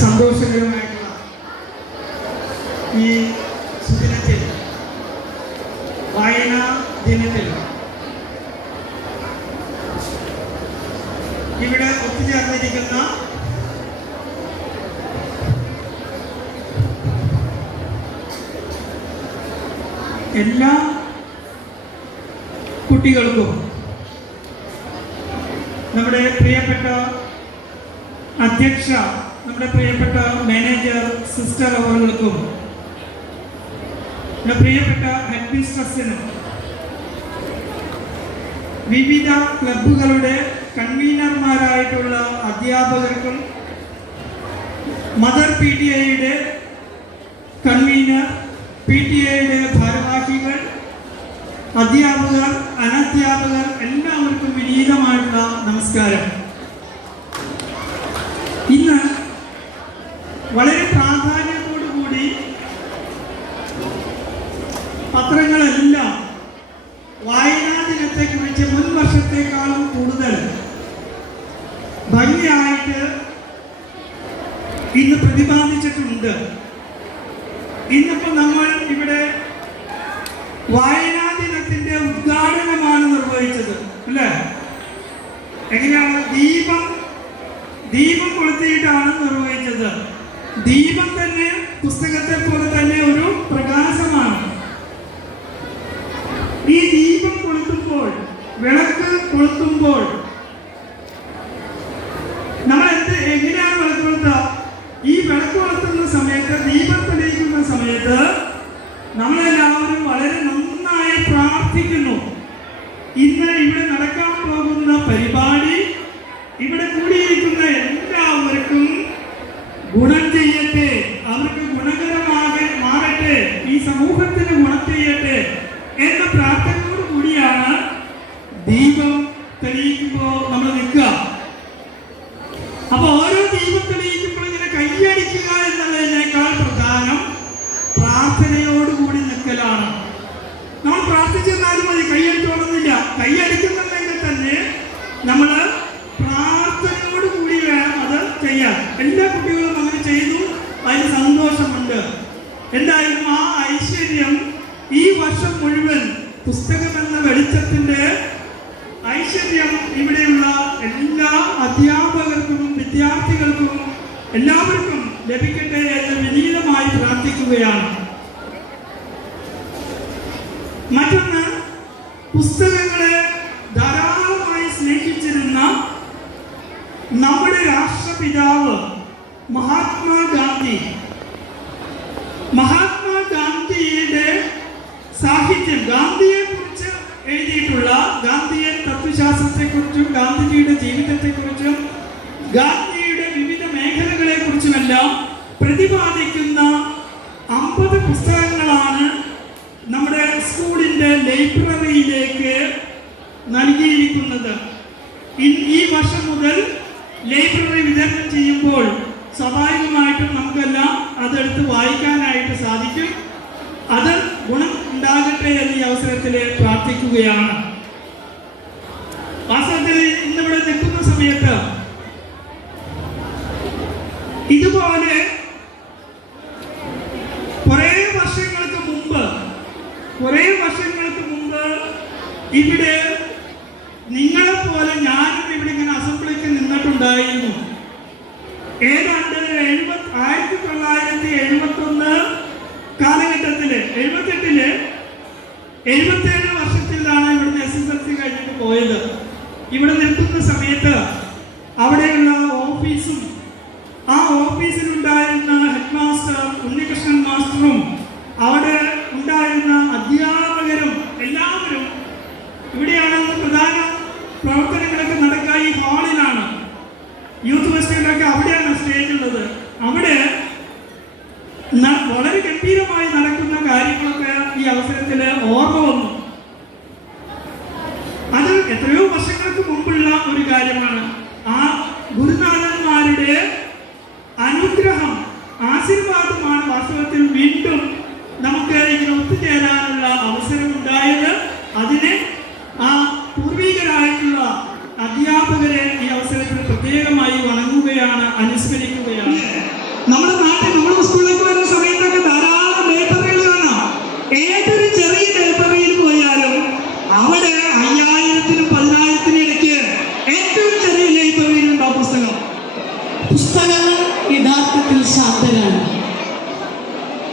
സന്തോഷകരമായിട്ടുള്ള ഈ സുദിനത്തിൽ, വായനാ ദിനത്തിൽ ഇവിടെ ഒത്തുചേർന്നിരിക്കുന്ന എല്ലാ കുട്ടികൾക്കും നമ്മുടെ പ്രിയപ്പെട്ട അധ്യക്ഷ, നമ്മുടെ പ്രിയപ്പെട്ട മാനേജർ സിസ്റ്റർ അവർക്കും, നമ്മുടെ പ്രിയപ്പെട്ട ഹെഡ് മിസ്ട്രസിനും, വിവിധ ക്ലബ്ബുകളുടെ കൺവീനർമാരായിട്ടുള്ള അധ്യാപകർക്കും, മദർ പി ടി ഐയുടെ കൺവീനർ, പി ടി ഐയുടെ ഭാരവാഹികൾ, അധ്യാപകർ, അനധ്യാപകർ എല്ലാവർക്കും വിനീതമായിട്ടുള്ള നമസ്കാരം. ഇന്ന് വളരെ പ്രാധാന്യത്തോടുകൂടി പത്രങ്ങളെല്ലാം വായനാ ദിനത്തെക്കുറിച്ച് മുൻ വർഷത്തെക്കാളും കൂടുതൽ ഭംഗിയായിട്ട് ഇന്ന് പ്രതിപാദിച്ചിട്ടുണ്ട്. ഇന്നിപ്പോൾ നമ്മൾ ഇവിടെ വായനാ ദിനത്തിന്റെ ഉദ്ഘാടനമാണ് നിർവഹിച്ചത്, അല്ലേ? എങ്ങനെയാണ്? ദീപം കൊളുത്തിയിട്ടാണ് നിർവഹിച്ചത്. ദീപം തന്നെ പുസ്തകത്തെ പോലെ തന്നെ ഒരു പ്രകാശമാണ്. ഈ ദീപം കൊളുത്തുമ്പോൾ, വിളക്ക് കൊളുത്തുമ്പോൾ നമ്മൾ എങ്ങനെയാണ് വിളക്ക് കൊളുത്തുക? ഈ വിളക്ക് കൊളുത്തുന്ന സമയത്ത്, ദീപം തെളിയിക്കുന്ന സമയത്ത് നമ്മളെല്ലാവരും വളരെ നന്നായി പ്രാർത്ഥിക്കുന്നു. ഇന്ന് ഇവിടെ നടക്കാൻ പോകുന്ന പരിപാടി ഇവിടെ കൂടിയിരിക്കുന്ന എല്ലാവർക്കും ഗുണം ചെയ്യട്ടെ, അവർക്ക് ഗുണകരമാകെ മാറട്ടെ, ഈ സമൂഹത്തിന് ഗുണം ചെയ്യട്ടെ എന്ന പ്രാർത്ഥനയോട് കൂടിയാണ് ദീപം തെളിയിക്കുമ്പോൾ നമ്മൾ നിൽക്കുക. അപ്പൊ ഓരോ ദീപം തെളിയിക്കുമ്പോൾ ഇങ്ങനെ കൈയടിക്കുക എന്നുള്ളതിനേക്കാൾ പ്രധാനം പ്രാർത്ഥനയോടുകൂടി നിൽക്കലാണ്. നമ്മൾ പ്രാർത്ഥിച്ചെന്നാലും മതി, കൈയടിച്ചോളുന്നില്ല. കൈയടിക്കുന്നുണ്ടെങ്കിൽ തന്നെ നമ്മൾ പ്രാർത്ഥനയോട് കൂടി വേണം അത് ചെയ്യാൻ. എല്ലാ കുട്ടികളും അങ്ങനെ ചെയ്തു, അതിന് സന്തോഷമുണ്ട്. എന്തായാലും ആ ഐശ്വര്യം ഈ വർഷം മുഴുവൻ പുസ്തകമെന്ന വെളിച്ചത്തിന്റെ ഐശ്വര്യം ഇവിടെയുള്ള എല്ലാ അധ്യാപകർക്കും വിദ്യാർത്ഥികൾക്കും എല്ലാവർക്കും ലഭിക്കട്ടെ എന്ന് വിനീതമായി പ്രാർത്ഥിക്കുകയാണ്. മറ്റൊന്ന്, പുസ്തകങ്ങളെ ധാരാളമായി സ്നേഹിച്ചിരുന്ന നമ്മുടെ രാഷ്ട്രപിതാവ് മഹാത്മാഗാന്ധിയുടെ ഗാന്ധിയെ കുറിച്ച് എഴുതിയിട്ടുള്ള ഗാന്ധിയൻ തത്വശാസ്ത്രത്തെക്കുറിച്ചും ഗാന്ധിജിയുടെ ജീവിതത്തെക്കുറിച്ചും ഗാന്ധിജിയുടെ വിവിധ മേഖലകളെ കുറിച്ചുമെല്ലാം പ്രതിപാദിക്കുന്ന 50 പുസ്തകങ്ങളാണ് നമ്മുടെ സ്കൂളിൻ്റെ ലൈബ്രറിയിലേക്ക് നൽകിയിരിക്കുന്നത്. ഈ വർഷം മുതൽ ലൈബ്രറി വിതരണം ചെയ്യുമ്പോൾ സ്വാഭാവികമായിട്ടും നമുക്കെല്ലാം അതെടുത്ത് വായിക്കാനായിട്ട് സാധിക്കും. അത് ഗുണം ഉണ്ടാകട്ടെ എന്ന് ഈ അവസരത്തിൽ പ്രാർത്ഥിക്കുകയാണ്. വാസ്തവത്തിൽ ഇന്നിവിടെ നിൽക്കുന്ന സമയത്ത് ഇതുപോലെ കുറേ വർഷങ്ങൾക്ക് മുമ്പ് ഇവിടെ നിങ്ങളെപ്പോലെ ഞാനും ഇവിടെ ഇങ്ങനെ അസംബ്ലിക്ക് നിന്നിട്ടുണ്ടായിരുന്നു. ഏതാണ്ട് 1971 കാലഘട്ടത്തില് 77 വർഷത്തിലാണ് ഇവിടുന്ന് SSLC കഴിഞ്ഞിട്ട് പോയത്. ഇവിടെ നിൽക്കുന്ന സമയത്ത് അവിടെയുള്ള ഓഫീസും ആ ഓഫീസിലുണ്ടായിരുന്ന ഹെഡ് മാസ്റ്റർ ഉണ്ണികൃഷ്ണൻ മാസ്റ്ററും അവിടെ ഉണ്ടായിരുന്ന അധ്യാപകരും എല്ലാവരും ഇവിടെയാണ് പ്രധാന പ്രവർത്തനങ്ങളൊക്കെ നടക്കുക. ഈ ഹാളിലാണ് യൂത്ത് ഫെസ്റ്റിവലൊക്കെ അവിടെയാണ് സ്റ്റേജ് ഉള്ളത്. അവിടെ വളരെ ഗംഭീരമായി നടക്കുന്ന കാര്യങ്ങളൊക്കെ ഈ അവസരത്തിൽ ഓർമ്മ വന്നു. അത് എത്രയോ വർഷങ്ങൾക്ക് മുമ്പുള്ള ഒരു കാര്യമാണ്. ആ ഗുരുനാഥന്മാരുടെ അനുഗ്രഹം ആശീർവാദമാണ് വാസ്തവത്തിൽ വീണ്ടും നമുക്ക് ഇങ്ങനെ ഒത്തുചേരാനുള്ള അവസരം ഉണ്ടായത്. അതിനെ ആ പൂർവികരായിട്ടുള്ള അധ്യാപകരെ ഈ അവസരത്തിൽ പ്രത്യേകമായി വണങ്ങുകയാണ്, അനുസ്മരിക്കുകയാണ്. നമ്മുടെ നാട്ടിൽ നമ്മുടെ സ്കൂളിലേക്ക് വരുന്ന സമയത്തൊക്കെ ധാരാളം ലൈബ്രറികൾ കാണാം. ഏതൊരു ചെറിയ ലൈബ്രറിയിൽ പോയാലും അവിടെ 5000-നും 10,000-നും ഇടയ്ക്ക് ഏറ്റവും ചെറിയ ലൈബ്രറിയിലുണ്ടാവും പുസ്തകങ്ങൾ യഥാർത്ഥത്തിൽ ശാന്തരാണ്.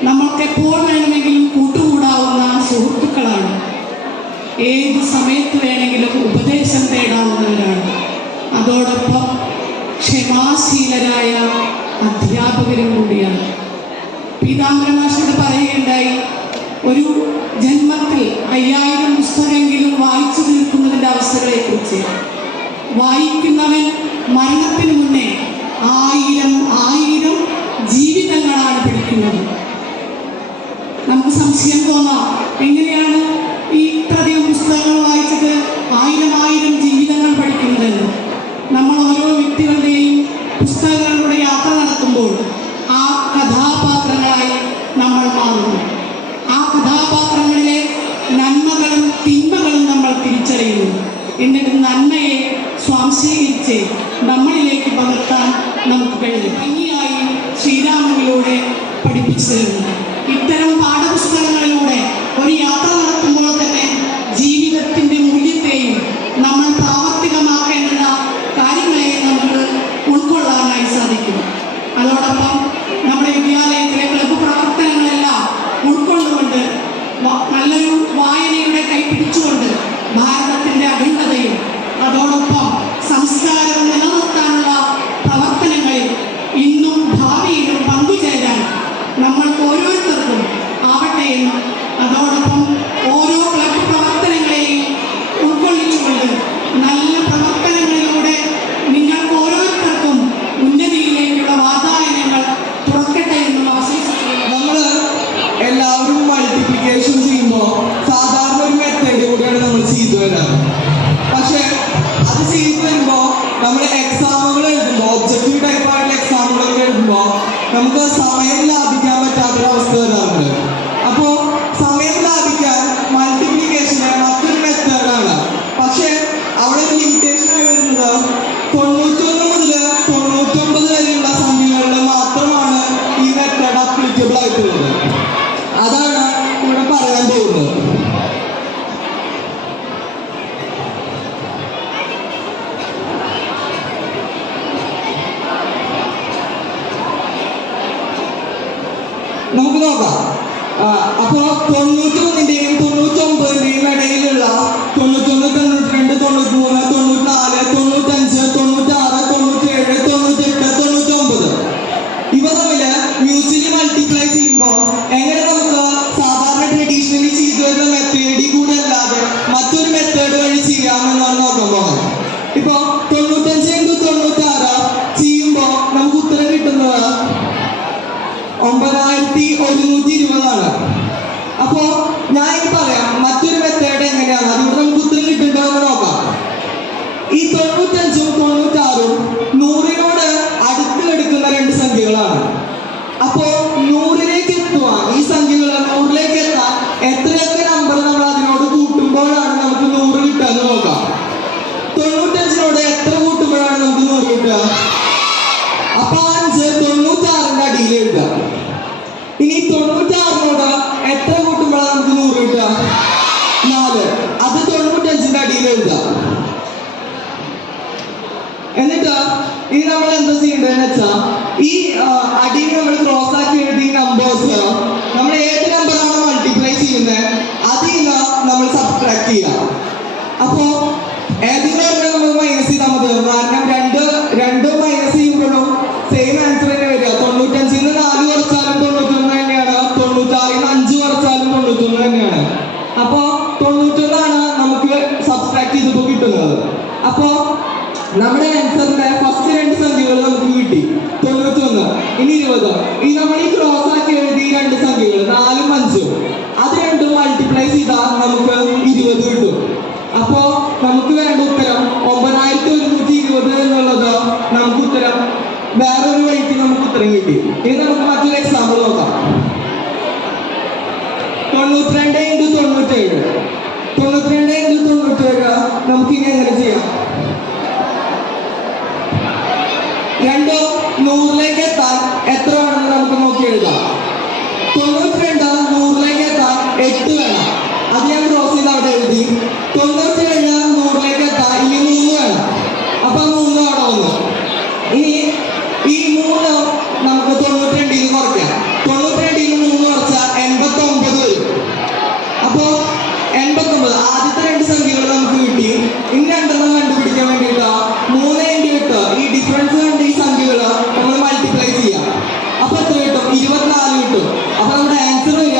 നമ്മൾക്ക് എപ്പോൾ വേണമെങ്കിലും കൂട്ടുകൂടാവുന്ന സുഹൃത്തുക്കളാണ്. ഏത് സമയത്ത് വേണമെങ്കിലും ഉപദേശം തേടാവുന്നവരാണ്. അതോടൊപ്പം ക്ഷമാശീലരായ അധ്യാപകരും കൂടിയാണ്. പീതാംബരൻ മാഷോട് പറയുകയുണ്ടായി, ഒരു ജന്മത്തിൽ 5000 പുസ്തകമെങ്കിലും വായിച്ചു തീർക്കുന്നതിൻ്റെ അവസ്ഥകളെക്കുറിച്ച്. വായിക്കുന്നവൻ മരണത്തിന് മുന്നേ 1000 ജീവിതങ്ങളാണ് പഠിക്കുന്നത്. നമുക്ക് സംശയം തോന്നാം, എങ്ങനെയാണ് ഈ ഇത്രയധികം പുസ്തകങ്ങൾ വായിച്ചത് 1000 ജീവിതങ്ങൾ പഠിക്കുന്നതെന്ന്. നമ്മൾ ഓരോ വ്യക്തികളുടെയും പുസ്തകങ്ങളിലൂടെ യാത്ര നടത്തുമ്പോൾ ആ കഥാപാത്രങ്ങളായി നമ്മൾ മാറുന്നു. ആ കഥാപാത്രങ്ങളിലെ നന്മകളും തിന്മകളും നമ്മൾ തിരിച്ചറിയുന്നു. എന്നിട്ട് നന്മയെ സ്വാംശീകരിച്ച് നമ്മളിലേക്ക് പകർത്താൻ നമുക്ക് കഴിയും. ഭംഗിയായി ശ്രീരാമനിലൂടെ പഠിപ്പിച്ചു തരുന്നു. ഇത്തരം പാഠപുസ്തകങ്ങളിലൂടെ ഒരു യാത്ര നടത്തുമ്പോൾ തന്നെ ജീവിതത്തിൻ്റെ മൂല്യത്തെയും നമ്മൾ പ്രാവർത്തികമാക്കേണ്ടുന്ന കാര്യങ്ങളെയും നമുക്ക് ഉൾക്കൊള്ളാനായി സാധിക്കും. അതോടൊപ്പം നമ്മുടെ വിദ്യാലയത്തിലെ ക്ലബ്ബ് പ്രവർത്തനങ്ങളെല്ലാം ഉൾക്കൊണ്ടുകൊണ്ട് നല്ലൊരു വായനയുടെ കൈപിടിച്ചുകൊണ്ട് ഭാരതത്തിൻ്റെ അഖണ്ഡതയും അതോടൊപ്പം സംസ്കാരം നിലനിർത്താനുള്ള പ്രവർത്തനങ്ങളിൽ ഇന്നും ഭാവിയിലും പങ്കുചേരാൻ നമ്മൾക്ക് ഓരോരുത്തർക്കും ആവട്ടെ എന്നും അതോടൊപ്പം ഓരോ ക്ലബ്ബ് പ്രവർത്തനങ്ങളെയും ഉൾക്കൊള്ളിച്ചുകൊണ്ട് നല്ല പ്രവർത്തനങ്ങളിലൂടെ നിങ്ങൾക്ക് ഓരോരുത്തർക്കും ഉന്നതിയിലേക്കുള്ള വാതായനങ്ങൾ തുറക്കട്ടെ എന്നും ആശംസിക്കുന്നു. നമ്മൾ എല്ലാവരും മൾട്ടിപ്ലിക്കേഷൻ ചെയ്യുമ്പോൾ സാധാരണ ഒരു മെത്തേഡ് കൂടിയാണ് നമ്മൾ ചെയ്തു വരാറ്. പക്ഷേ അത് ചെയ്തു വരുമ്പോൾ നമ്മൾ എക്സാമുകൾ എഴുതുമ്പോൾ ഒബ്ജക്റ്റീവ് ടൈപ്പായിട്ടുള്ള എക്സാമുകളൊക്കെ എഴുതുമ്പോൾ നമുക്ക് സമയം ലാഭിക്കാൻ പറ്റാത്തൊരവസ്ഥ വരാറുണ്ട്. അപ്പോൾ സമയം ലാഭിക്കാൻ മൾട്ടിപ്ലിക്കേഷൻ്റെ മറ്റൊരു മെത്തേഡാണ്. പക്ഷേ അവിടെ ഒരു ലിമിറ്റേഷനായി വരുന്നത് 91 മുതൽ 99 വരെയുള്ള സംഖ്യകളിൽ മാത്രമാണ് ഈ മെത്തേഡ് അപ്ലിക്കബിൾ ആയിട്ടുള്ളത്. അതാണ് ഇവിടെ പറയാൻ പോകുന്നത്. നമുക്ക് നോക്കാം. അപ്പോൾ 91-ന്റെയും 99-ന്റെയും ഇടയിലുള്ള 91, 92, 93, 94, 95, 96, 97, 98, 99 ഇവ തമ്മിൽ മ്യൂച്വലി മൾട്ടിപ്ലൈ ചെയ്യുമ്പോൾ എങ്ങനെ നമുക്ക് സാധാരണ ട്രഡീഷണലി ചെയ്തു വരുന്ന മെത്തേഡ് 9120 അപ്പോ ഞാൻ ഇനി പറയാം മറ്റൊരു മെത്തേഡ് എങ്ങനെയാണ്, അതുകൊണ്ട് നമുക്ക് ഉത്തരം കിട്ടുന്നുണ്ടോ എന്ന് നോക്കാം. ഈ 95ഉം 96ഉം 100നോട് അടുത്ത് എടുക്കുന്ന രണ്ട് സംഖ്യകളാണ്. അപ്പോ 100ലേക്ക് എത്തുവാൻ, ഈ സംഖ്യകൾ 100ലേക്ക് എത്താൻ എത്രയൊക്കെ നമ്പർ നമ്മൾ അതിനോട് കൂട്ടുമ്പോഴാണ് നമുക്ക് 100 കിട്ടുക എന്ന് നോക്കാം. 95നോട് എത്ര കൂട്ടുമ്പോഴാണ് നമുക്ക് 100 കിട്ടുക? അപ്പൊ 5 96ന്റെ അടിയിൽ എഴുതുക. ഇനി 96നോട് എത്ര കൂട്ടുമ്പോഴാണ് നമുക്ക് 100 കിട്ടുക? 4. അത് 95ന്റെ അടിയിൽ എഴുതുക. എന്നിട്ട് ഇനി നമ്മൾ എന്താ ചെയ്യേണ്ടതെന്ന് വെച്ചാൽ ഈ അടിയിൽ നമ്മൾ ക്രോസ് ആക്കി എഴുതിയ നമ്പേഴ്സ് നമ്മൾ ഏത് നമ്പറാണ് മൾട്ടിപ്ലൈ ചെയ്യുന്നത് അതിൽ നിന്ന് നമ്മൾ സബ്ട്രാക്ട് ചെയ്യുക. അപ്പോ ഏതെങ്കിലും നമ്മൾ മൈനസ് ചെയ്താൽ മതി. കാരണം രണ്ടും മൈനസ് ചെയ്യുമ്പോഴും സെയിം ആൻസർ തന്നെ വരിക. 95ൽ നിന്ന് 4 കുറച്ചാലും 91 തന്നെയാണ്, 96ൽ നിന്ന് 5 കുറച്ചാലും 91 തന്നെയാണ്. അപ്പോ 91ആണ് നമുക്ക് സബ്ട്രാക്ട് ചെയ്തപ്പോൾ കിട്ടുന്നത്. അപ്പോ നമ്മുടെ ആൻസറിന്റെ ഫസ്റ്റ് രണ്ട് സംഖ്യകൾ നമുക്ക് കിട്ടി 91. ഇനി 20. ഇനി നമ്മൾ ഈ ക്രോസ് ആക്കി എഴുതി രണ്ട് സംഖ്യകൾ 4ഉം 5ഉം അത് രണ്ടും മൾട്ടിപ്ലൈ ചെയ്താൽ നമുക്ക് 20 കിട്ടും. അപ്പോ നമുക്ക് വേണ്ട ഉത്തരം 9120 എന്നുള്ളത് നമുക്ക് ഉത്തരം വേറൊരു വഴിക്ക് നമുക്ക് ഉത്തരം കിട്ടി. ഇനി നമുക്ക് മറ്റൊരു എക്സാമ്പിൾ നോക്കാം. 92 × 97. 92 × 97 നമുക്ക് ഇനി എങ്ങനെ ചെയ്യാം? രണ്ടും 100ലേക്ക് എത്താൻ എത്ര വേണമെന്ന് നമുക്ക് നോക്കി എഴുതാം. 92 100ലേക്ക് എത്താൻ 8 വേണം. അത് ഞാൻ ക്രോസ് ചെയ്ത് അവിടെ എഴുതി. 97 100ലേക്ക് എത്താൻ ഇനി 3 വേണം. അപ്പൊ 3 അവിടെ വന്നു. ഇനി ഈ 3 നമുക്ക് 92ൽ നിന്ന് കുറയ്ക്കാം. 92ൽ നിന്ന് 3 കുറച്ചാൽ 89 വരും. അപ്പോ 89 ആദ്യത്തെ രണ്ട് സംഖ്യകൾ നമുക്ക് കിട്ടി. ഇനി രണ്ടെണ്ണം കണ്ടുപിടിക്കാൻ വേണ്ടിയിട്ട് 3 × 8 ഈ ഡിഫറൻസ് കണ്ട് ഈ സംഖ്യകൾ നമ്മൾ മൾട്ടിപ്ലൈ ചെയ്യാം. അപ്പൊ എത്ര കിട്ടും? 24 കിട്ടും. അപ്പൊ നമ്മുടെ ആൻസർ വരിക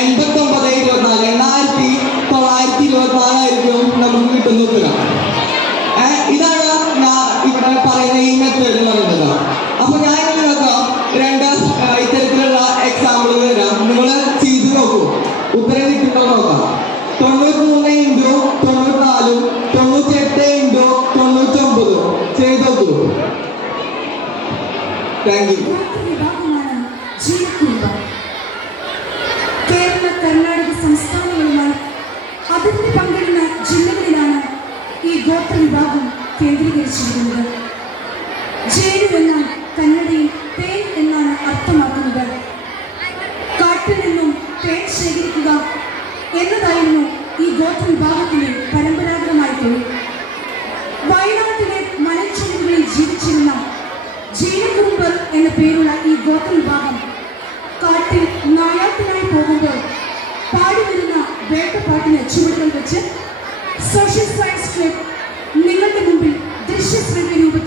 89 24 8924 ആയിരിക്കും നമുക്ക് കിട്ടുന്ന ഉത്തരം. ഇതാണ് ഞാൻ ഇവിടെ പറയുന്ന ഈ മെത്തേഡ് എന്ന് പറയുന്നത്. അപ്പൊ ഞാൻ നിങ്ങൾക്ക് രണ്ട് ഇത്തരത്തിലുള്ള എക്സാമ്പിൾ തരാം. നിങ്ങൾ ചെയ്ത് നോക്കൂ, ഉത്തരം കിട്ടുമ്പോൾ നോക്കാം. 93 × 94 98 × 99 ചെയ്ത് നോക്കൂ. Thank you. കേരള കർണാടക സംസ്ഥാനങ്ങളുമായി അതിർത്തി പങ്കിടുന്ന ജില്ലകളിലാണ് ഈ ഗോത്രവിഭാഗം കേന്ദ്രീകരിച്ചിരിക്കുന്നത്. ജേനു എന്നാൽ കന്നഡയിൽ തേൻ എന്നാണ് അർത്ഥമാക്കുന്നത്. കാട്ടിൽ നിന്നും തേൻ ശേഖരിക്കുക എന്നതായിരുന്നു ഈ ഗോത്രവിഭാഗത്തിന്റെ പരമ്പരാഗതമായ തൊഴിൽ. വയനാട്ടിലെ മലഞ്ചെരുവുകളിൽ ജീവിച്ചിരുന്ന ജീനകുറുമ്പർ എന്ന പേരുള്ള ഈ ഗോത്രവിഭാഗം കാട്ടിൽ നായാട്ടിനായി പോകുമ്പോൾ പാടിവരുന്ന വേട്ടപ്പാട്ടിന് ചുവടുകൾ വെച്ച് സോഷ്യൽ സയൻസ് ക്ലബ് നിങ്ങളുടെ മുമ്പിൽ ദൃശ്യശ്രവ്യ രൂപത്തിൽ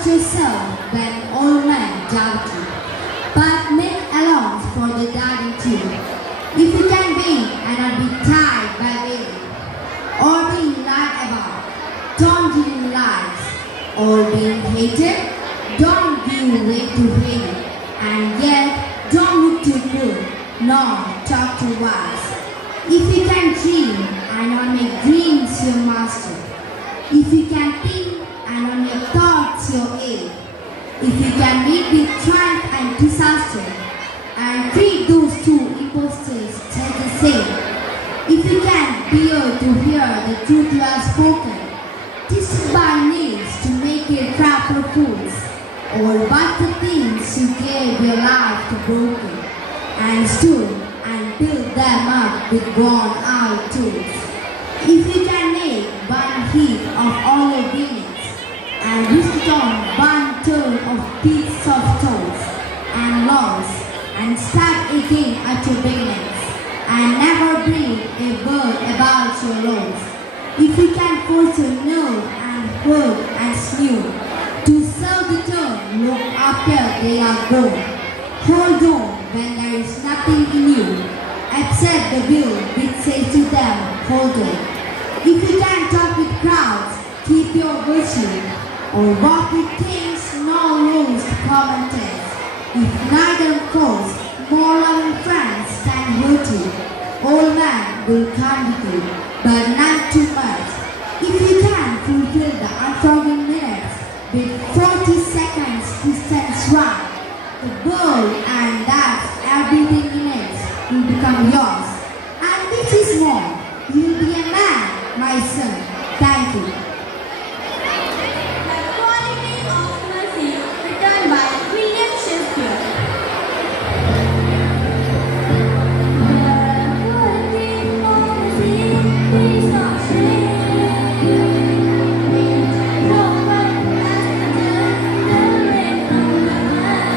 assert yourself when all men doubt you, but make allowance for the doubting too. If you can wait and not be tired by waiting, or being lied about, don't give in lies, or being hated, don't give way to hate, and yet don't look too good, nor talk too wise. If you can dream and not make dreams your master, if you can think and not make thoughts your aid, if you can meet with triumph and disaster, and treat those two impostors just the same, if you can bear to hear the truth you have spoken, twisted by nails to make a trap for fools, or but the things you gave your life to broken, and stood and built them up with worn out tools. If you can make one heap of all your beginnings, and visit on one turn of beats of toes and laws, and start again at your beginnings, and never breathe a word about your laws. If you can force your nerve and word and sneer to serve the turn long after they are gone, hold on when there is nothing in you, except the will which says to them, hold on. If you can talk with crowds, keep your virtue, or walk with kings, nor lose common if neither foes nor loving friends can hurt you, old man will come with you, but not too much. If you can fulfill the unforgiving minutes with 40 seconds distance run, the world and that everything in it will become yours. And which is more, you will be a man, my son. Thank you. The Quality of Mercy, written by William Shakespeare. The quality of mercy is not strange. No one has turned away from the mind.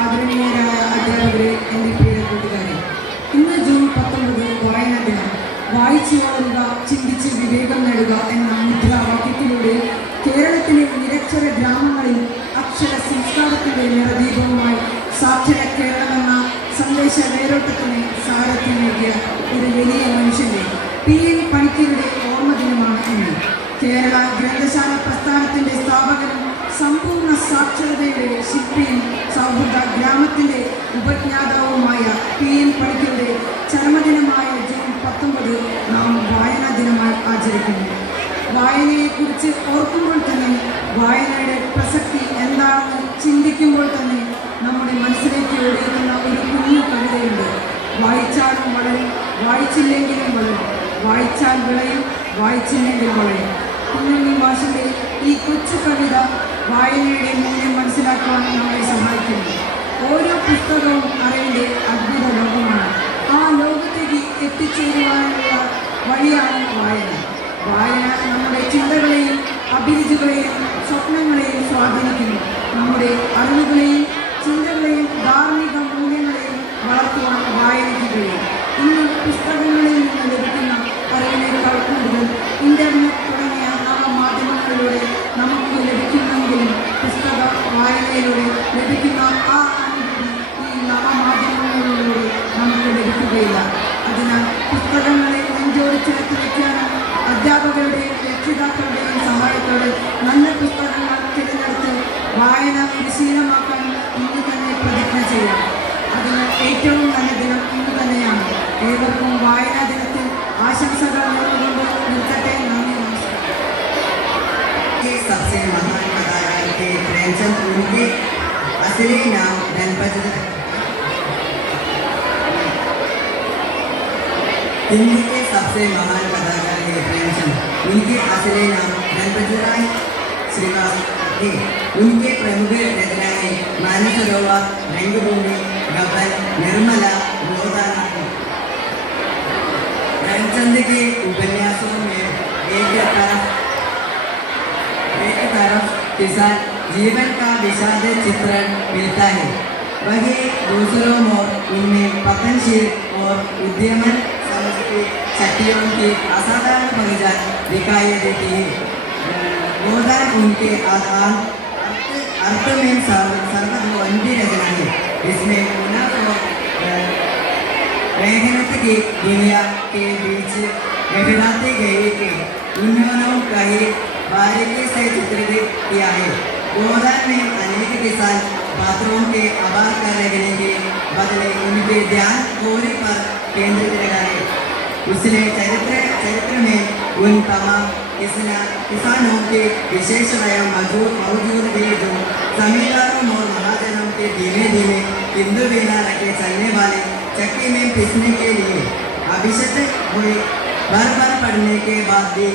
ആദരണീയരായ അധ്യാപകരെ, എൻ്റെ പ്രിയ കൂട്ടുകാരെ, ഇന്ന് June 19 വായനാ ദിനം. വായിച്ചു വളരുക, ചിന്തിച്ച് വിവേകം നേടുക എന്ന മുദ്രാവാക്യത്തിലൂടെ കേരളത്തിലെ നിരക്ഷര ഗ്രാമങ്ങളിൽ അക്ഷര സംസ്കാരത്തിൻ്റെ നിറദീപവുമായി സാക്ഷര കേരളമെന്ന സന്ദേശ വേരോട്ടത്തിന് സാരഥ്യം നൽകിയ ഒരു വലിയ മനുഷ്യൻ്റെ PM പണിക്കരുടെ ഓർമ്മ ദിനമാണ് ഇന്ന്. കേരള ഗ്രന്ഥശാല പ്രസ്ഥാനത്തിൻ്റെ സ്ഥാപകനും സമ്പൂർണ്ണ സാക്ഷരതയുടെ ശില്പിയും സൗഹൃദ ഗ്രാമത്തിൻ്റെ ഉപജ്ഞാതാവുമായ PM പണിക്കരുടെ ചരമദിനമായ ജൂൺ 19 നാം വായനാ ദിനമായി ആചരിക്കുന്നു. വായനയെക്കുറിച്ച് ഓർക്കുമ്പോൾ തന്നെ, വായനയുടെ പ്രസക്തി എന്താണെന്ന് ചിന്തിക്കുമ്പോൾ തന്നെ നമ്മുടെ മനസ്സിലേക്ക് ഓടിയെത്തുന്ന ഒരു കുഞ്ഞു കവിതയുണ്ട്. വായിച്ചാലും വളരും, വായിച്ചില്ലെങ്കിലും വളരും, വായിച്ചാൽ വിളയും, വായിച്ചില്ലെങ്കിൽ വളയും. കുഞ്ഞുണ്ണി മാഷിൻ്റെ ഈ കൊച്ചു കവിത വായനയുടെ മൂല്യം മനസ്സിലാക്കുവാൻ നമ്മളെ സഹായിക്കുന്നു. ഓരോ പുസ്തകവും അറിവിൻ്റെ അദ്ഭുത ലോകമാണ്. ആ ലോകത്തേക്ക് എത്തിച്ചേരുവാനുള്ള വഴിയാണ് വായന. വായന നമ്മുടെ ചിന്തകളെയും അഭിരുചികളെയും സ്വപ്നങ്ങളെയും സ്വാധീനിക്കുന്നു. നമ്മുടെ അറിവുകളെയും ചിന്തകളെയും ധാർമ്മിക മൂല്യങ്ങളെയും വളർത്തുവാൻ വായനയ്ക്ക് കഴിയും. ഇന്ന് പുസ്തകങ്ങളിൽ നിന്ന് ലഭിക്കുന്ന അറിവിനേക്കാൾ കൂടുതൽ ഇൻ്റർനെറ്റ് തുടങ്ങിയ നവമാധ്യമങ്ങളിലൂടെ നമുക്ക് ലഭിക്കുന്നെങ്കിലും പുസ്തക വായനയിലൂടെ ലഭിക്കുന്ന ആ അനുഭൂതി ഈ നവമാധ്യമങ്ങളിലൂടെ നമുക്ക് ലഭിക്കുകയില്ല. അതിനാൽ പുസ്തകങ്ങളെ നെഞ്ചോട് ചേർത്ത് വയ്ക്കാനും അധ്യാപകരുടെയും രക്ഷിതാക്കളുടെയും സഹായത്തോടെ നല്ല പുസ്തകങ്ങൾ തിരഞ്ഞെടുത്ത് വായന പരിശീലമാക്കാൻ ഇന്ന് തന്നെ പ്രതിജ്ഞ ചെയ്യാം. അതിന് ഏറ്റവും നല്ല ദിനം ഇന്ന് തന്നെയാണ്. ഏവർക്കും വായനാ ദിനത്തിൽ ആശംസകൾ നേർന്നുകൊണ്ട് നിർത്തട്ടെ. നന്ദി, നമസ്കാരം. सबसे महान कलाकार थे प्रेमचंद। उनके असली नाम धनपत हिंदी के सबसे महान कलाकार थे प्रेमचंद। उनके असली नाम धनपत राय श्रीवास थे। उनके प्रमुख रचनाएं मानसरोवर, रंगभूमि, गबन, निर्मला, गोदाना। प्रेमचंद के उपन्यासों में एक तरफ किसान जीवन का विषाद चित्रण मिलता है, वहीं दूसरों ओर उनमें पतनशील और उद्यमन समझ की शक्तियों की असाधारण पहचान दिखाई देती है। गोदान उनके आधार अर्थ में सर्वधर्मी रचना है। इसमें उन्नत और मेहनत की दुनिया के बीच गहराती गई कि उन्होंने कहीं बारीकी से चित्रित किया है। गोदान में अनेक किसान पात्रों के आभार कर रहने के बदले उनके ध्यान कोहरे पर केंद्रित रहा है। उसने चरित्र में उन तमाम किसानों के विशेषताएं मौजूद है जो जमींदारों और महाजनों के धीमे धीमे बिंदु बिना रखे चलने वाले चक्की में पिसने के लिए अभिषिक्त हुए। बार पढ़ने के बाद भी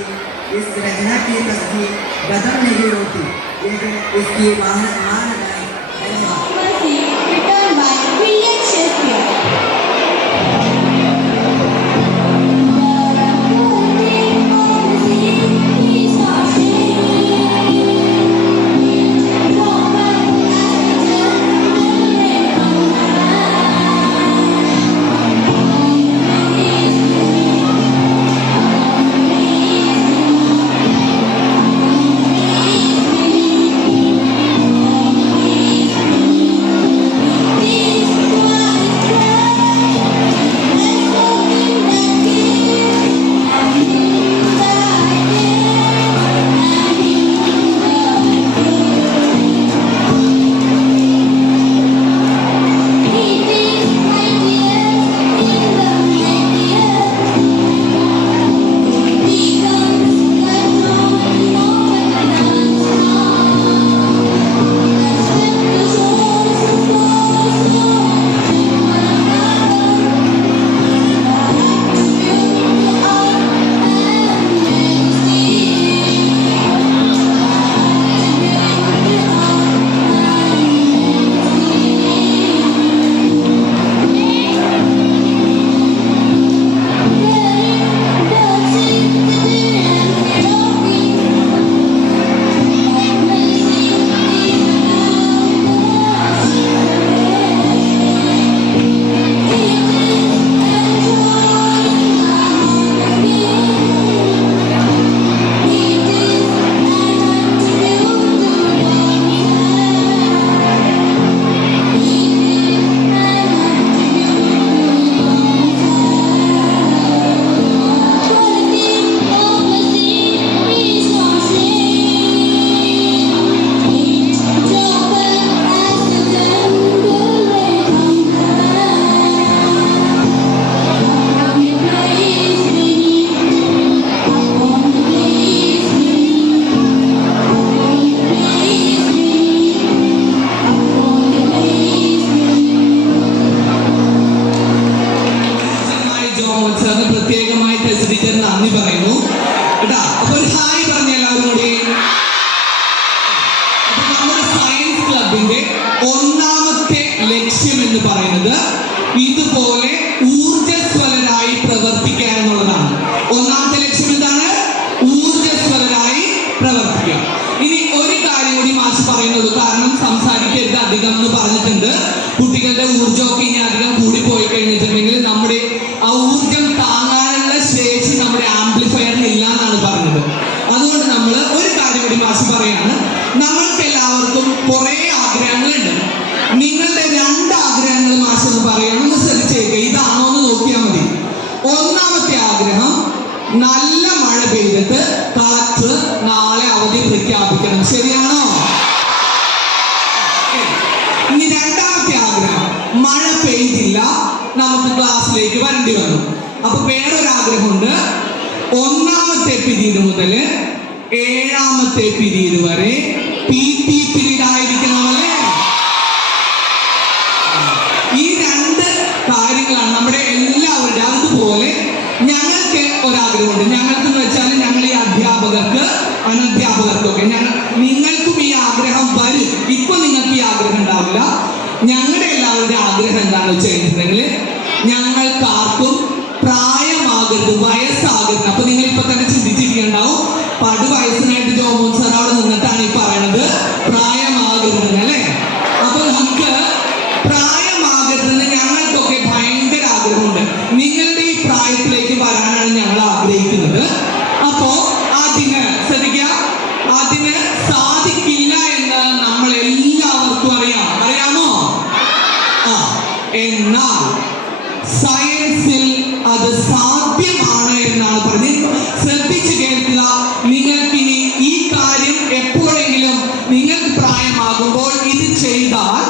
इस रचना की तस्वीर कदम नहीं रोकती, लेकिन इसकी महान Written by William Shakespeare. ലക്ഷ്യം എന്ന് പറയുന്നത് ഇതുപോലെ ഊർജ്ജസ്വലരായി പ്രവർത്തിക്കുക എന്നുള്ളതാണ്. ഒന്നാമത്തെ ലക്ഷ്യം എന്താണ്? ഊർജ്ജസ്വലരായി പ്രവർത്തിക്കുക. ഇനി ഒരു കാര്യം കൂടി മാഷ് പറയുന്നുള്ളൂ, കാരണം സംസാരിക്കരുത് അധികം എന്ന് പറഞ്ഞിട്ടുണ്ട്. കുട്ടികളുടെ ഊർജ്ജമൊക്കെ ഇനി അധികം കൂടിപ്പോയി കഴിഞ്ഞിട്ടുണ്ടെങ്കിൽ നമ്മുടെ ആ ഊർജ്ജം താങ്ങാനുള്ള ശേഷി നമ്മുടെ ആംപ്ലിഫയറിന് ഇല്ല എന്നാണ് പറഞ്ഞത്. അതുകൊണ്ട് നമ്മൾ ഒരു കാര്യം കൂടി മാഷ് പറയാണ്, നമ്മൾക്ക് എല്ലാവർക്കും കുറെ ആഗ്രഹങ്ങളുണ്ട്. നിങ്ങളുടെ 2 ആഗ്രഹങ്ങൾ മാഷ് എന്ന് പറയണം, ഒന്ന് ശ്രദ്ധിച്ചേക്കുക, ഇതാണോ എന്ന് നോക്കിയാൽ മതി. ഒന്നാമത്തെ ആഗ്രഹം, നല്ല മഴ പെയ്തിട്ട് കളക്ടർ നാളെ അവധി പ്രഖ്യാപിക്കണം. ശരിയാണോ? ഇനി രണ്ടാമത്തെ ആഗ്രഹം, മഴ പെയ്തില്ല, നമുക്ക് ക്ലാസ്സിലേക്ക് വരേണ്ടി വന്നു. അപ്പൊ വേറൊരു ആഗ്രഹമുണ്ട്, 1ാമത്തെ പീരീഡ് മുതൽ 7ാമത്തെ പീരീഡ് വരെ PT പീരീഡ് ആയിരിക്കണം അല്ലേ? ഈ 2 കാര്യങ്ങളാണ് നമ്മുടെ എല്ലാവരുടെ. അതുപോലെ ഞങ്ങൾക്ക് ഒരാഗ്രഹമുണ്ട്. ഞങ്ങൾക്ക് എന്ന് വെച്ചാൽ ഞങ്ങൾ ഈ അധ്യാപകർക്ക് അനധ്യാപകർക്കൊക്കെ നിങ്ങൾക്കും ഈ ആഗ്രഹം വരും. ഇപ്പൊ നിങ്ങൾക്ക് ഈ ആഗ്രഹം ഉണ്ടാവില്ല. ഞങ്ങളുടെ എല്ലാവരുടെ ആഗ്രഹം എന്താണെന്ന് വെച്ച് കഴിഞ്ഞിട്ടുണ്ടെങ്കിൽ ഞങ്ങൾക്കാർക്കും പ്രായമാകരുത്, വയസ്സാകരുത്. അപ്പൊ നിങ്ങൾ ഇപ്പൊ തന്നെ ചിന്തിച്ചിരിക്കുന്നുണ്ടാവും, വയസ്സിനായിട്ട് ജോമോൻ സാർ അവിടെ നിന്നിട്ടാണ് ഈ പറയണത് പ്രായമാകരുത് അല്ലേ? അപ്പൊ നമുക്ക് പ്രായമാകരുതെന്ന് ഞങ്ങൾക്കൊക്കെ ഭയങ്കര ആഗ്രഹമുണ്ട്. നിങ്ങളുടെ ഈ പ്രായത്തിലേക്ക് വരാനാണ് ഞങ്ങൾ ആഗ്രഹിക്കുന്നത്. അപ്പോ അതിന് ശ്രദ്ധിക്കുക, അതിന് സാധിക്കില്ല എന്ന് നമ്മൾ എല്ലാവർക്കും അറിയാമോ? എന്നാൽ സയൻസിൽ അത് സാധ്യമാണ് എന്നാണ് പറഞ്ഞത്. ശ്രദ്ധിച്ചു കേൾക്കുക. നിങ്ങൾക്കിനി ഈ കാര്യം എപ്പോഴെങ്കിലും നിങ്ങൾക്ക് പ്രായമാകുമ്പോൾ ഇത് ചെയ്താൽ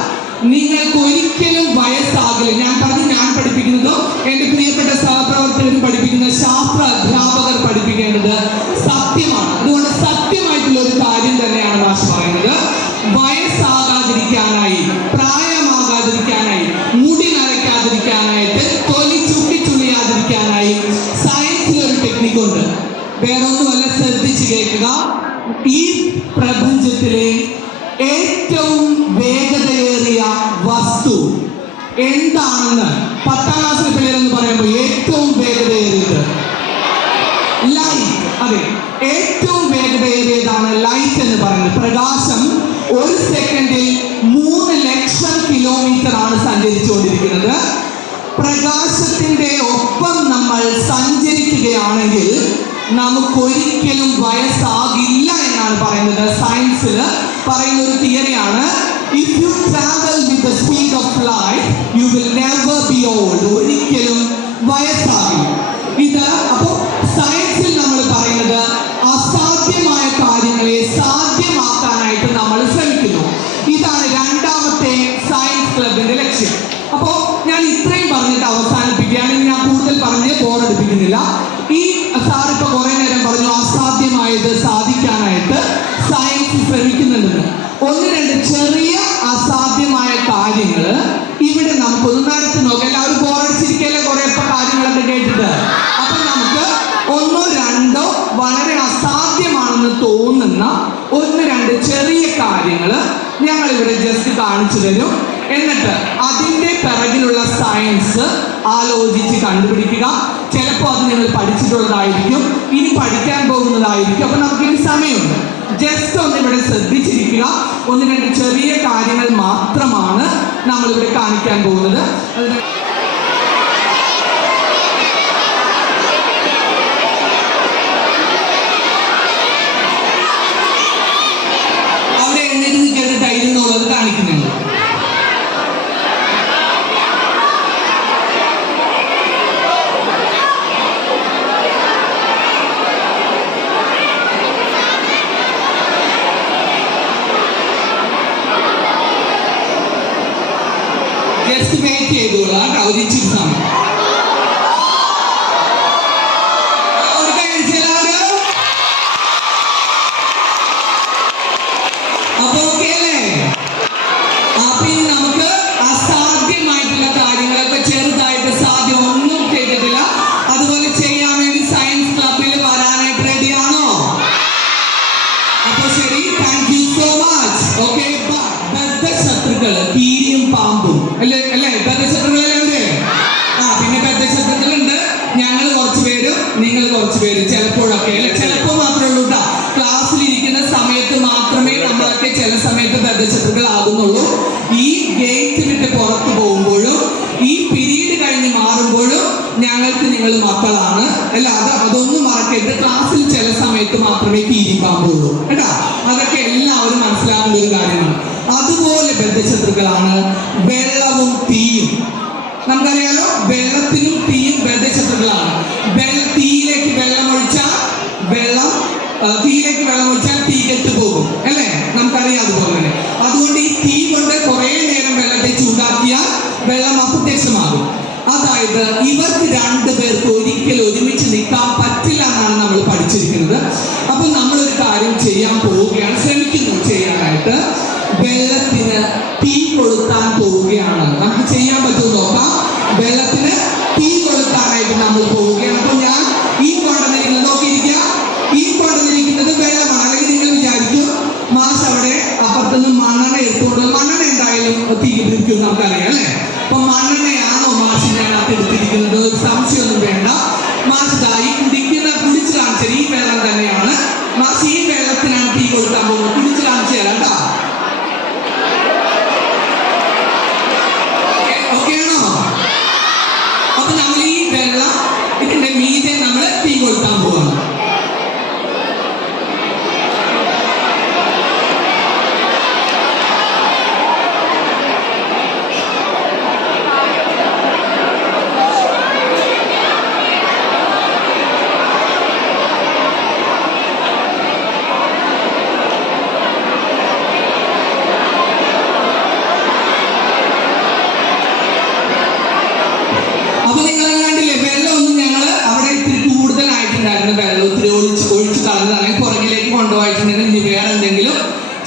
നിങ്ങൾക്ക് ഒരിക്കലും വയസ്സാകില്ല. ഞാൻ പഠിപ്പിക്കുന്നതോ എന്റെ പ്രിയപ്പെട്ട സഹപ്രവർത്തകർ പഠിപ്പിക്കുന്ന ശാസ്ത്ര അധ്യാപകർ പഠിപ്പിക്കേണ്ടത് സത്യമാണ്. അതുകൊണ്ട് സത്യമായിട്ടുള്ള ഒരു കാര്യം തന്നെയാണ് മാഷ് പറയുന്നത്. വയസ്സാകാതിരിക്കാനായി, പ്രായമാകാതിരിക്കാനായി, മുടി നരയ്ക്കാതിരിക്കാനായിട്ട്, തൊലി ചുള്ളിയാതിരിക്കാനായി സയൻസിൽ ഒരു ടെക്നിക് ഉണ്ട്. വേറൊന്നുമല്ല, ശ്രദ്ധിച്ച് കേൾക്കുക. ഈ പ്രപഞ്ചത്തിലെ ഏറ്റവും വേഗതയേറിയ വസ്തു എന്താണെന്ന് 10ാം ക്ലാസ്സിലെ പിള്ളേരെന്ന് പറയുമ്പോൾ ഏറ്റവും വേഗതയേറിയത് ലൈറ്റ്. അതെ, ഏറ്റവും വേഗതയേറിയതാണ് ലൈറ്റ് എന്ന് പറയുന്നത്. പ്രകാശം 1 സെക്കൻഡിൽ 3 ലക്ഷം കിലോമീറ്റർ ആണ് സഞ്ചരിച്ചുകൊണ്ടിരിക്കുന്നത്. പ്രകാശത്തിന്റെ ഒപ്പം നമ്മൾ സഞ്ചരിക്കുകയാണെങ്കിൽ നമുക്കൊരിക്കലും വയസ്സാകില്ല എന്നാണ് പറയുന്നത്. സയൻസിൽ പറയുന്ന ഒരു തിയറിയാണ്, if you travel with the speed of light you will never be old. ഒരിക്കലും വയസ്സാകില്ല. ഇത് അപ്പോ സയൻസിൽ നമ്മൾ പറയുന്നത് അസാധ്യമായ കാര്യങ്ങളെ സാധ്യമാക്കാനായിട്ട് നമ്മൾ ശ്രമിക്കുന്നു. ഇതാണ് 2ാമത്തെ സയൻസ് ക്ലബിന്റെ ലക്ഷ്യം. അപ്പോ ഞാൻ ഇത്രയും പറഞ്ഞിട്ട് അവസാനിപ്പിക്കുകയാണ്. ഞാൻ കൂടുതൽ പറഞ്ഞ് ബോറടിപ്പിക്കുന്നില്ല. ഈ സാർ ഇപ്പൊ കുറെ നേരം പറഞ്ഞു അസാധ്യമായത് സാധിക്കാനായിട്ട് സയൻസ് ശ്രമിക്കുന്നുണ്ടെന്ന്. 1-2 ചെറിയ അസാധ്യമായ കാര്യങ്ങൾ ഇവിടെ നമുക്കൊന്ന് നടത്തി നോക്കാം. എല്ലാവരും ബോറടിച്ചിരിക്കല്ലേ കുറെ കാര്യങ്ങളൊക്കെ കേട്ടിട്ട്? അപ്പൊ നമുക്ക് 1-2 വളരെ അസാധ്യമാണെന്ന് തോന്നുന്ന 1-2 ചെറിയ കാര്യങ്ങൾ ഞങ്ങൾ ഇവിടെ ജസ്റ്റ് കാണിച്ചു തരും. എന്നിട്ട് അതിൻ്റെ പിറകിലുള്ള സയൻസ് ആലോചിച്ച് കണ്ടുപിടിക്കുക. ചിലപ്പോൾ അത് നിങ്ങൾ പഠിച്ചിട്ടുള്ളതായിരിക്കും, ഇനി പഠിക്കാൻ പോകുന്നതായിരിക്കും. അപ്പൊ നമുക്കിനി സമയമുണ്ട്. ജസ്റ്റ് ഒന്ന് ഇവിടെ ശ്രദ്ധിച്ചിരിക്കുക. 1-2 ചെറിയ കാര്യങ്ങൾ മാത്രമാണ് നമ്മളിവിടെ കാണിക്കാൻ പോകുന്നത്. അവിടെ എഴുന്നേറ്റ് നിൽക്കേണ്ട ധൈര്യം എന്നുള്ളത് കാണിക്കുന്നുണ്ട്. ജസ്റ്റ് വെയിറ്റ് ചെയ്തോളാം. ഒരു ഇച്ചിരി സമയം. അപ്പൊ ഓക്കെ അല്ലേ? അപ്പൊ ഇനി നമുക്ക് അസാധ്യമായിട്ടുള്ള കാര്യങ്ങളൊക്കെ ചെറുതായിട്ട്, സാധ്യം ഒന്നും ചെയ്തിട്ടില്ല, അതുപോലെ ചെയ്യാൻ വേണ്ടി സയൻസ് ക്ലബിൽ വരാനായിട്ട് റെഡിയാണോ? അപ്പൊ ശരി, thank you so much. Okay, ബദ്ധ ശത്രുക്കള് കീരിയും പാമ്പും പോകും അല്ലേ അല്ലേ? ബദ്ധശത്രുക്കളല്ലേ അവര്? പിന്നെ ബദ്ധശത്രുക്കളുണ്ട്. ഞങ്ങൾ കുറച്ച് പേരും നിങ്ങൾ കുറച്ച് പേരും ചിലപ്പോഴൊക്കെ അല്ലെ, ചിലപ്പോൾ മാത്രമേ ഉള്ളൂ കേട്ടോ. ക്ലാസ്സിൽ ഇരിക്കുന്ന സമയത്ത് മാത്രമേ നമ്മളൊക്കെ ചില സമയത്ത് ബദ്ധശത്രുക്കളാകുന്നുള്ളൂ. ഈ ഗേറ്റ് വിട്ട് പുറത്തു പോകുമ്പോഴും ഈ പീരീഡ് കഴിഞ്ഞ് മാറുമ്പോഴും ഞങ്ങൾക്ക് നിങ്ങൾ മക്കളാണ് അല്ല. അതൊന്നും മറക്കരുത്. ക്ലാസ്സിൽ ചില സമയത്ത് മാത്രമേ കീരിപ്പാമ്പുള്ളൂ കേട്ടോ. അതൊക്കെ എല്ലാവരും മനസ്സിലാകുന്ന ഒരു കാര്യമാണ്. അതുപോലെ ബദ്ധശത്രുക്കളാണ് വെള്ളവും തീയും. നമുക്കറിയാലോ, വെള്ളത്തിനും തീയും ബദ്ധശത്രുക്കളാണ്. തീയിലേക്ക് വെള്ളം ഒഴിച്ചാൽ തീ കെട്ടുപോകും അല്ലേ? നമുക്കറിയാം അതുപോലെ തന്നെ. അതുകൊണ്ട് ഈ തീ കൊണ്ട് കുറെ നേരം വെള്ളത്തെ ചൂടാക്കിയാൽ വെള്ളം അപ്രത്യക്ഷമാകും. അതായത് ഇവർക്ക് രണ്ടുപേർക്ക് ഒരിക്കലും ഒരുമിച്ച് നിൽക്കാൻ പറ്റില്ല എന്നാണ് നമ്മൾ പഠിച്ചിരിക്കുന്നത്. അപ്പൊ നമ്മളൊരു കാര്യം ചെയ്യാൻ പോവുകയാണ്, ശ്രമിക്കുന്നു ചെയ്യാനായിട്ട്. വെള്ളത്തിന് തീ കൊളുത്താൻ പോവുകയാണ്. നമുക്ക് ചെയ്യാൻ പറ്റുമെന്ന് നോക്കാം. വെള്ളത്തിന് തീ കൊളുത്താനായിട്ട് നമ്മൾ പോവുകയാണ്. അപ്പൊ ഞാൻ ഈ കൊണ്ടുവന്നിരിക്കുന്നത് നോക്കിയിരിക്കുക. ഈ കൊണ്ടുവന്നിരിക്കുന്നത് വെള്ളമാണ്. അല്ലെങ്കിൽ നിങ്ങൾ വിചാരിക്കും മാഷ് അവിടെ അപ്പുറത്തുനിന്ന് മണ്ണെണ്ണ എടുത്തുകൊണ്ട്, മണ്ണെണ്ണ എന്തായാലും തീ പിടിക്കും നമുക്കറിയാം അല്ലെ? അപ്പൊ മണ്ണെണ്ണയാണോ മാഷ് ഇതിനകത്ത് എടുത്തിരിക്കുന്നത്? ഒരു സംശയമൊന്നും വേണ്ട. മാഷ് ഈ കുടിച്ച് കാണിച്ചത് ഈ വെള്ളം തന്നെയാണ്. മാഷ് ഈ വെള്ളത്തിനാണ് തീ കൊടുക്കാൻ പോകുന്നത്. കുടിച്ച് കാണിച്ചു തരാം കേട്ടോ. ഓക്കെയാണോ? അപ്പൊ നമ്മൾ ഈ വെള്ളം ഇതിന്റെ മീതെ നമ്മൾ തീ കൊടുക്കാൻ പോവാണ്.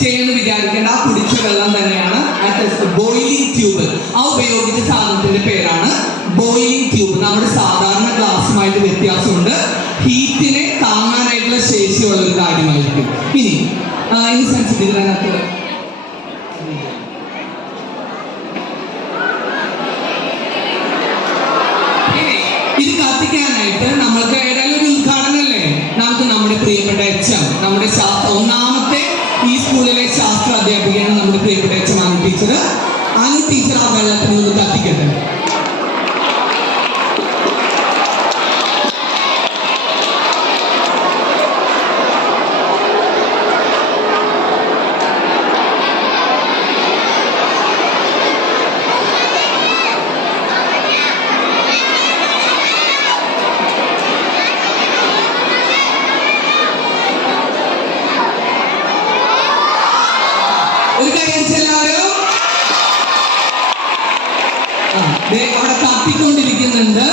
ചെയ്യുന്നു വിചാരിക്കേണ്ട. ആ കുടിച്ച വെള്ളം തന്നെയാണ്. Boiling tube. ആ ഉപയോഗിച്ച സാധനത്തിന്റെ പേരാണ് ബോയിലിംഗ് ട്യൂബ്. നമ്മുടെ സാധാരണ ഗ്ലാസുമായിട്ട് വ്യത്യാസമുണ്ട്. ഹീറ്റിനെ താങ്ങാനായിട്ടുള്ള ശേഷിയുള്ള ഒരു കാര്യമായിരിക്കും. ഇനി സെൻസിറ്റീവ് ഇത് കത്തിക്കാനായിട്ട് നമ്മൾക്ക് ഏതായാലും ഒരു ഉദ്ഘാടനമല്ലേ, നമുക്ക് നമ്മുടെ പ്രിയപ്പെട്ട എച്ച് നമ്മുടെ ഒന്നാമത്തെ ഈ സ്കൂളിലെ ശാസ്ത്ര അധ്യാപികയാണ് നമ്മുടെ പ്രിയപ്പെട്ട H Anu teacher. Anu teacher ആ വെള്ളത്തിൽ നിന്ന് കത്തിക്കട്ടെ. ഒരു കാര്യം എല്ലാവരും അവിടെ കത്തിക്കൊണ്ടിരിക്കുന്നുണ്ട്.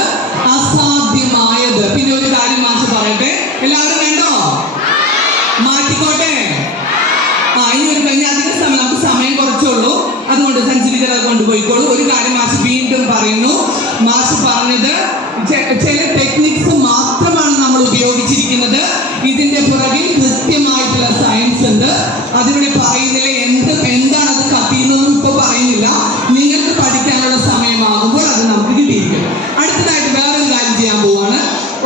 അസാധ്യമായത്. പിന്നെ ഒരു കാര്യം മാഷ് പറയട്ടെ, എല്ലാവരും കണ്ടോ? മാറ്റിക്കോട്ടെ. ഇനി ഒരു കഴിഞ്ഞ അധികം സമയം, നമുക്ക് സമയം കുറച്ചുള്ളൂ, അതുകൊണ്ട് സെൻസിറ്റീവ് അത് കൊണ്ടുപോയിക്കോളൂ. ഒരു കാര്യം മാഷ് വീണ്ടും പറയുന്നു. മാഷ് പറഞ്ഞത് ചില ടെക്നിക്സ് മാത്രമാണ് നമ്മൾ ഉപയോഗിച്ചിരിക്കുന്നത്. ഇതിന്റെ പുറകിൽ കൃത്യമായിട്ടുള്ള സയൻസ് ഉണ്ട്. അതിവിടെ പറയുന്നില്ല എന്താണ് അത് കത്തിയെന്നൊന്നും ഇപ്പൊ പറയുന്നില്ല. നിങ്ങൾക്ക് പഠിക്കാനുള്ള സമയമാകുമ്പോൾ അത് നമുക്ക് കിട്ടിയിരിക്കും. അടുത്തതായിട്ട് വേറൊരു കാര്യം ചെയ്യാൻ പോവാണ്.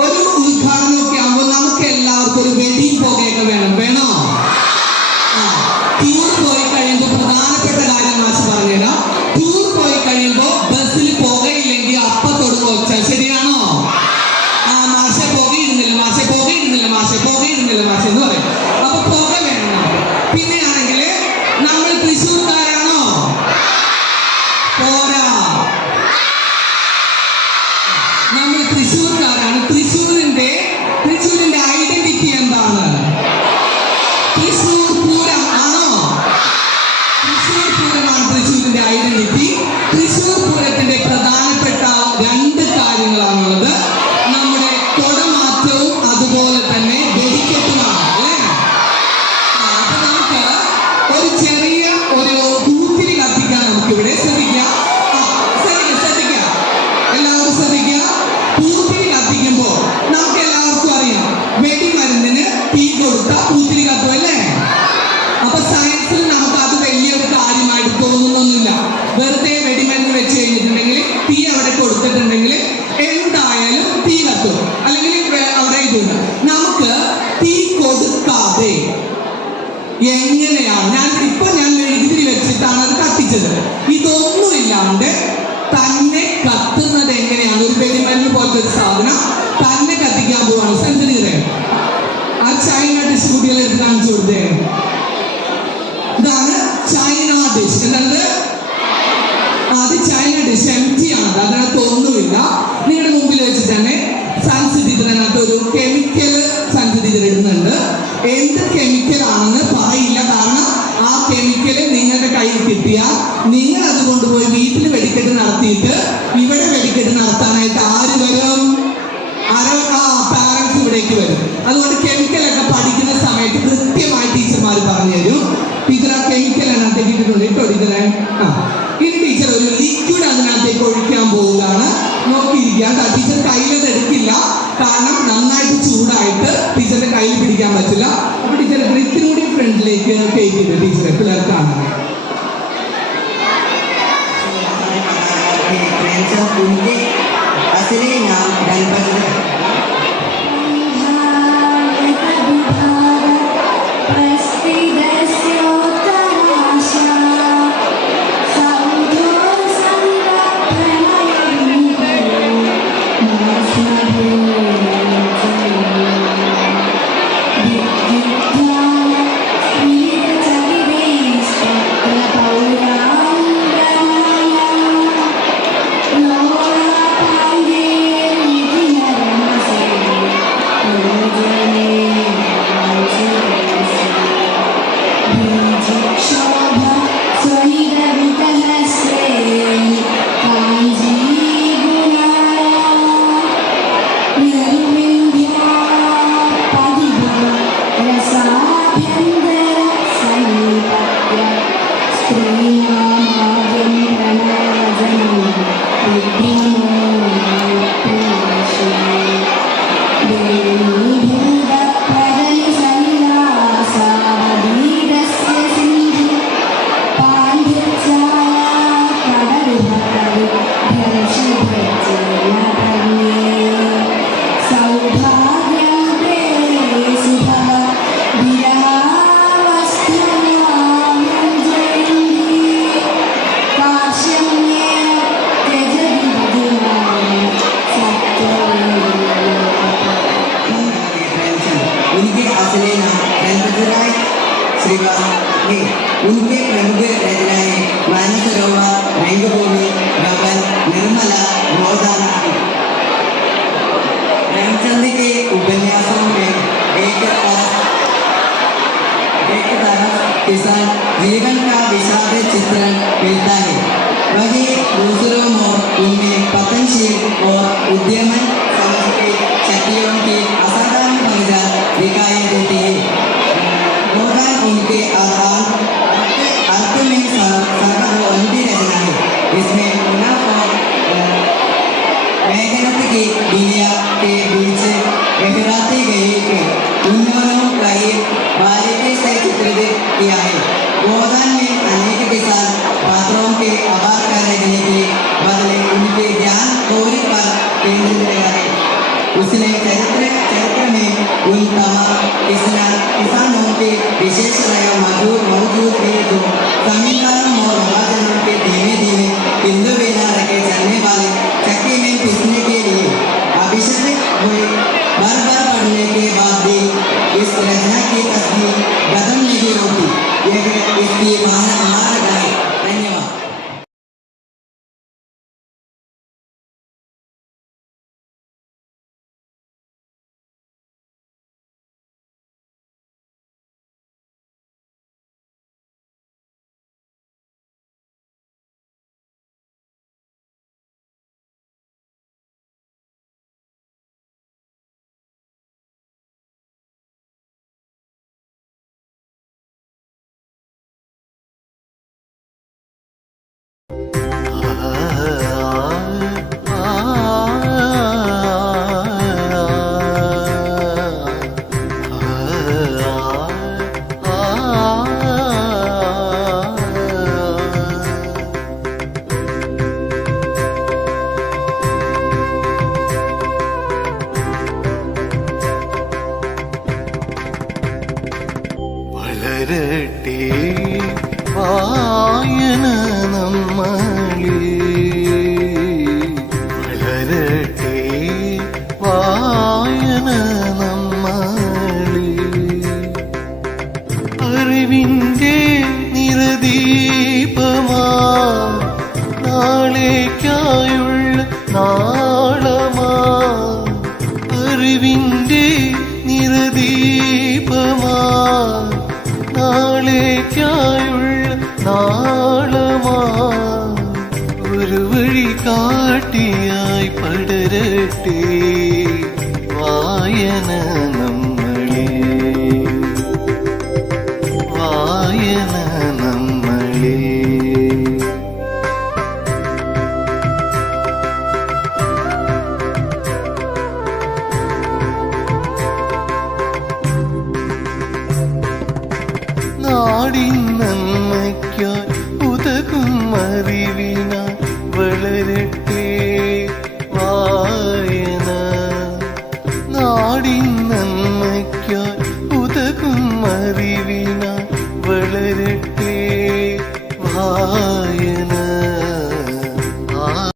ഒരു ഉദ്ഘാടനമൊക്കെ ആകുമ്പോൾ നമുക്ക് എല്ലാവർക്കും ഒരു വെടിയും പുകയൊക്കെ വേണോ? ടൂർ പോയി കഴിയുമ്പോൾ പ്രധാനപ്പെട്ട കാര്യം മാഷ് പറഞ്ഞുതരാം. ടൂർ പോയി കഴിയുമ്പോൾ ബസ്സിൽ പുകയില്ലെങ്കിൽ അപ്പം തൊടുമ്പോ വെച്ചാൽ ശരിയാണോ? മാഷെ പുകയിടുന്നില്ല മാഷെ എന്ന് പറയും. അപ്പൊ പുക വേണം. പിന്നെയാണെങ്കിൽ നമ്മൾ തൃശ്ശൂർക്കാരാണോ? പോരാ, നമ്മൾ തൃശ്ശൂർക്കാരാണ്. തൃശ്ശൂരിന്റെ ഐഡന്റിറ്റി എന്താണ്? തൃശ്ശൂർ പൂരം ആണോ? തൃശ്ശൂർ പൂരമാണ് തൃശ്ശൂരിന്റെ ഐഡന്റിറ്റി. തൃശ്ശൂർ പൂരത്തിന്റെ പോലൊരു സാധനം തന്നെ കത്തിക്കാൻ പോവാണ്. സെൻസിറ്റീവ് ആ ചൈന ഡിഷ് കുട്ടികളെ എടുത്ത് കാണിച്ചു കൊടുത്തേ. ഇതാണ് ചൈന ഡിഷ്. എന്താണത്? അത് ചൈന ഡിഷ് എംറ്റി ആണ്, അതിനകത്ത് ഒന്നുമില്ല. നിങ്ങളുടെ മുമ്പിൽ വെച്ച് തന്നെ സയൻസ് ടീച്ചറിനകത്ത് ഒരു കെമിക്കൽ സയൻസ് ടീച്ചർ ഇടുന്നുണ്ട്. എന്ത് കെമിക്കൽ ആണെന്ന് പറയില്ല, കാരണം ആ കെമിക്കല് നിങ്ങളുടെ കയ്യിൽ കിട്ടിയാൽ നിങ്ങൾ അത് കൊണ്ടുപോയി വീട്ടിൽ വെടിക്കെട്ട് നടത്തിയിട്ട് ഇവിടെ വെടിക്കെട്ട് നടത്താനായിട്ട് ആര് വരും? പാരന്റ്സ് ഇവിടേക്ക് വരും. അതുകൊണ്ട് കെമിക്കലൊക്കെ പഠിക്കുന്ന സമയത്ത് കൃത്യമായി ടീച്ചർമാർ പറഞ്ഞു തരും. ടീച്ചർ ആ കെമിക്കൽ അതിനകത്തേക്ക് ഇട്ടിട്ടുണ്ട് കേട്ടോ ടീച്ചറെ. ഇനി ടീച്ചർ ഒരു ലിക്വിഡ് അതിനകത്തേക്ക് ഒഴിക്കാൻ പോവുകയാണ്. നോക്കിയിരിക്കുക. ടീച്ചർ കയ്യിലത് എടുക്കില്ല, കാരണം നന്നായിട്ട് ചൂടായിട്ട് ടീച്ചറിന്റെ കയ്യിൽ പിടിക്കാൻ പറ്റില്ല. അപ്പൊ ടീച്ചർ ഇത്തിരി ഫ്രണ്ടിലേക്ക് കയറ്റിട്ട് ടീച്ചറെ പിള്ളേർക്കാണ്. असली नाम गणपति Lord നാളമാ അറിവിൻ്റെ നിറദീപമാ നാളേക്കായുള്ള നാളമാ ഒരു വഴി കാട്ടിയായി പടരട്ടെ വായന നമ്മളെ വായന നമ്മളെ നാടിൻ നന്മയ്ക്കായി ഉതകും അറിവിനായി വളരട്ടെ വായന നാടിൻ നന്മയ്ക്കായി ഉതകും അറിവിനായി വളരട്ടെ വായന